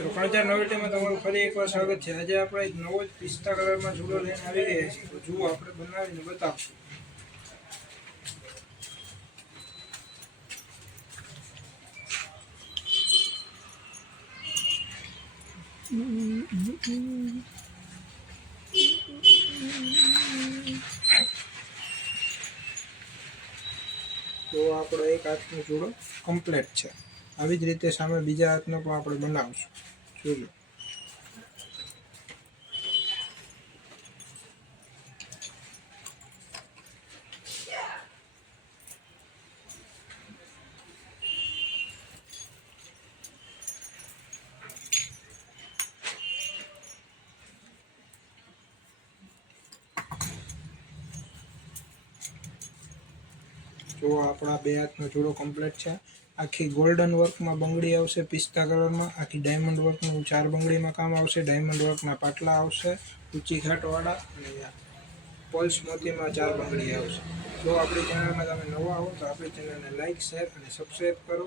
મિત્રો કણજાર નોવેલ્ટીમાં તમારું ફરી એકવાર સ્વાગત છે। આજે આપણે એક નવો જ પિસ્તા કલરમાં ચૂલો લઈને આવી ગયા છીએ। તો જુઓ આપણે બનાવીને બતાવશું। તો આપણો એક હાથનો ચૂલો કમ્પ્લીટ છે। આવી જ રીતે સામે બીજા હાથનો પણ આપણે બનાવશું ચૂલો। જો આપણા બે હાથનો ચૂલો કમ્પ્લીટ છે। આખી ગોલ્ડન વર્કમાં બંગડી આવશે, પિસ્તા કલરમાં આખી ડાયમંડ વર્કનું 4 બંગડીમાં કામ આવશે, ડાયમંડ વર્કના પાટલા આવશે ઊંચી ઘાટવાળા, અને પલ્સ મોતીમાં 4 બંગડી આવશે। જો આપણી ચેનલમાં તમે નવા હો તો આપણી ચેનલને લાઇક, શેર અને સબસ્ક્રાઈબ કરો।